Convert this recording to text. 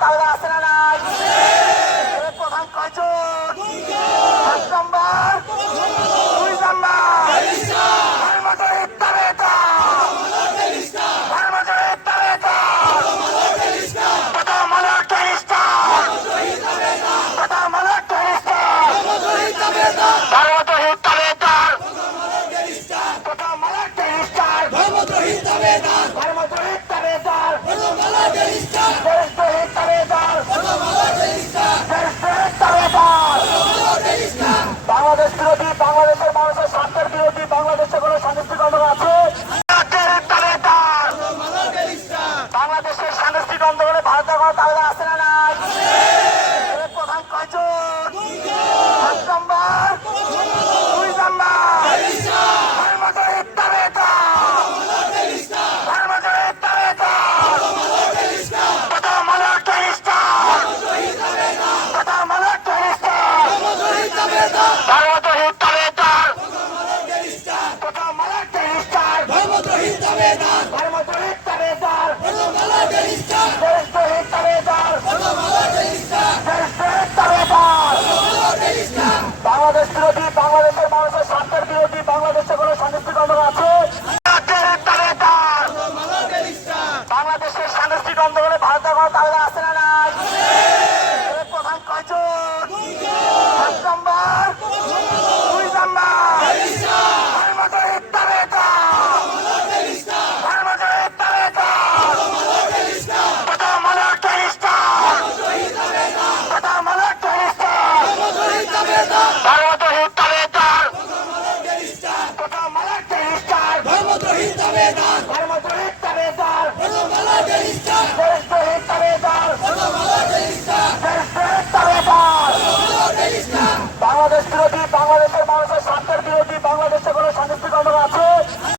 তাহলে আছে না নাই? প্রধান কয়জন? 1 নম্বর 2 নম্বর বাংলাদেশ বিরোধী, বাংলাদেশের মানুষের স্বার্থের বিরোধী, বাংলাদেশে কোনো সাংস্কৃতিক আন্দোলন আছে? বাংলাদেশের সাংস্কৃতিক আন্দোলনে ভারতের কোনো তাহলে আছে না নাই? প্রধান কয়জন? 1 নম্বর 2 নম্বর বাংলাদেশ বিরোধী, বাংলাদেশের মানুষের স্বার্থের বিরোধী, বাংলাদেশে কোনো সাংস্কৃতিক আন্দোলন আছে? বাংলাদেশের সাংস্কৃতিক আন্দোলনে ভারতের কোনো তাহলে আছে না?